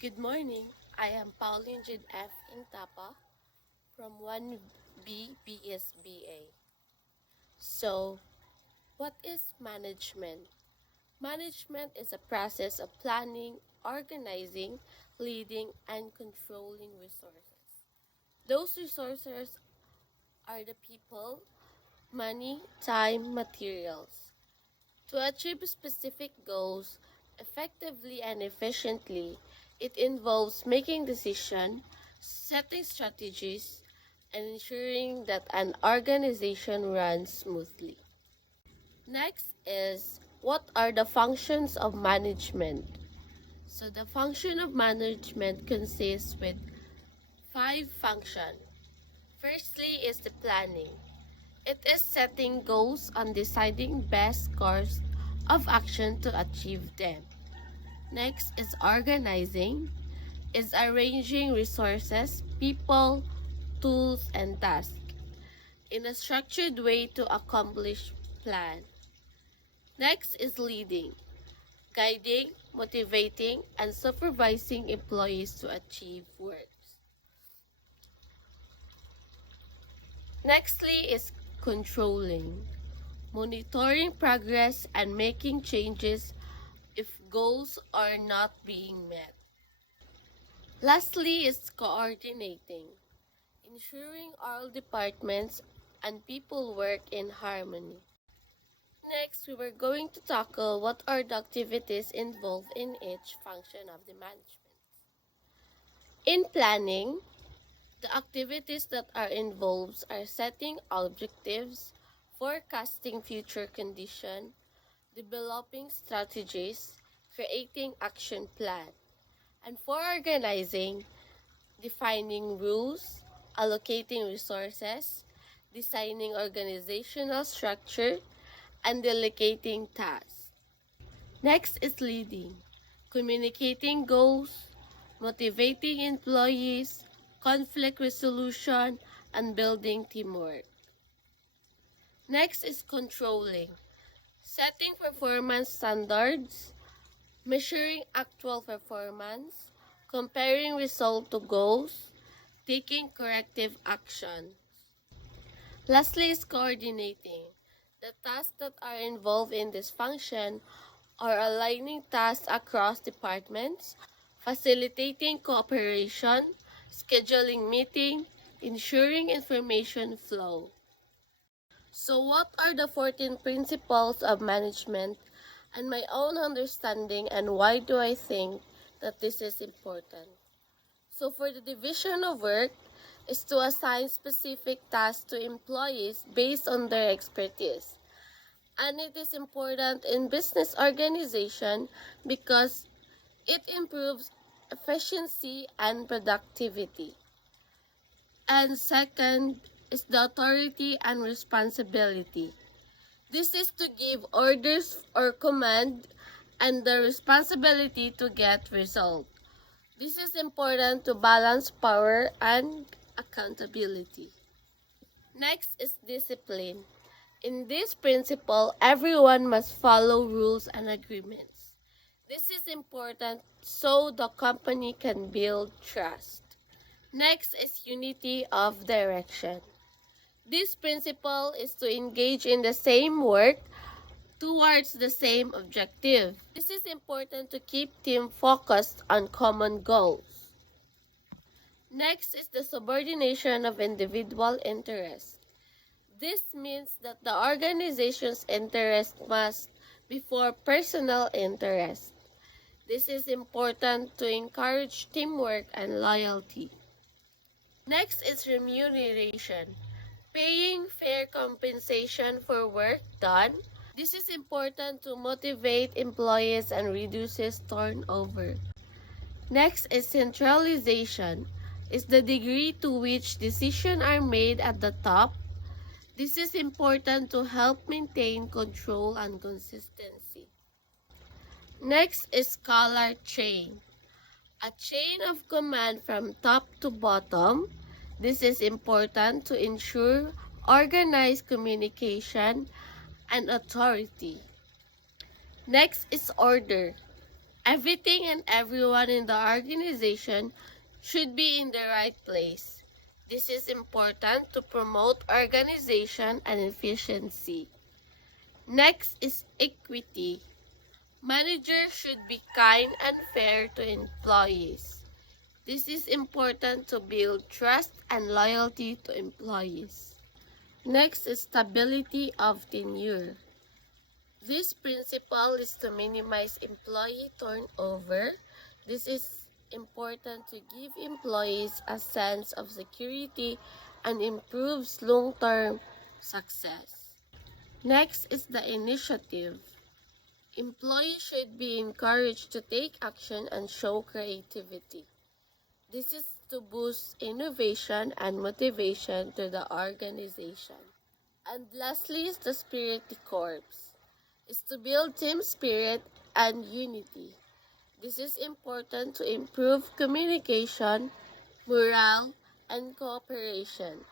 Good morning. I am Pauline Jin F. Intapa from 1B BSBA. So, what is management? Management is a process of planning, organizing, leading, and controlling resources. Those resources are the people, money, time, materials. To achieve specific goals effectively and efficiently, it involves making decisions, setting strategies, and ensuring that an organization runs smoothly. Next is what are the functions of management? So the function of management consists with five functions. Firstly is the planning. It is setting goals and deciding best course of action to achieve them. Next is organizing, is arranging resources, people, tools, and tasks in a structured way to accomplish plan. Next is leading, guiding, motivating, and supervising employees to achieve works. Nextly is controlling, monitoring progress and making changes if goals are not being met. Lastly is coordinating, ensuring all departments and people work in harmony. Next, we were going to tackle what are the activities involved in each function of the management. In planning, the activities that are involved are setting objectives, forecasting future conditions, developing strategies, creating action plan, and for organizing, defining rules, allocating resources, designing organizational structure, and delegating tasks. Next is leading, communicating goals, motivating employees, conflict resolution, and building teamwork. Next is controlling, setting performance standards, measuring actual performance, comparing result to goals, taking corrective action. Lastly is coordinating. The tasks that are involved in this function are aligning tasks across departments, facilitating cooperation, scheduling meetings, ensuring information flow. So what are the 14 principles of management and my own understanding, and why do I think that this is important? So for the division of work is to assign specific tasks to employees based on their expertise. And it is important in business organization because it improves efficiency and productivity. And second is the authority and responsibility. This is to give orders or command and the responsibility to get result. This is important to balance power and accountability. Next is discipline. In this principle, everyone must follow rules and agreements. This is important so the company can build trust. Next is unity of direction. This principle is to engage in the same work towards the same objective. This is important to keep team focused on common goals. Next is the subordination of individual interests. This means that the organization's interest must before personal interest. This is important to encourage teamwork and loyalty. Next is remuneration, paying fair compensation for work done. This is important to motivate employees and reduces turnover. Next is centralization, is the degree to which decisions are made at the top. This is important to help maintain control and consistency. Next is scalar chain, a chain of command from top to bottom. This is important to ensure organized communication and authority. Next is order, Everything and everyone in the organization should be in the right place. This is important to promote organization and efficiency. Next is equity. Managers should be kind and fair to employees. This is important to build trust and loyalty to employees. Next is stability of tenure. This principle is to minimize employee turnover. This is important to give employees a sense of security and improves long-term success. Next is the initiative. Employees should be encouraged to take action and show creativity. This is to boost innovation and motivation to the organization. And lastly is the spirit corps. Is to build team spirit and unity. This is important to improve communication, morale, and cooperation.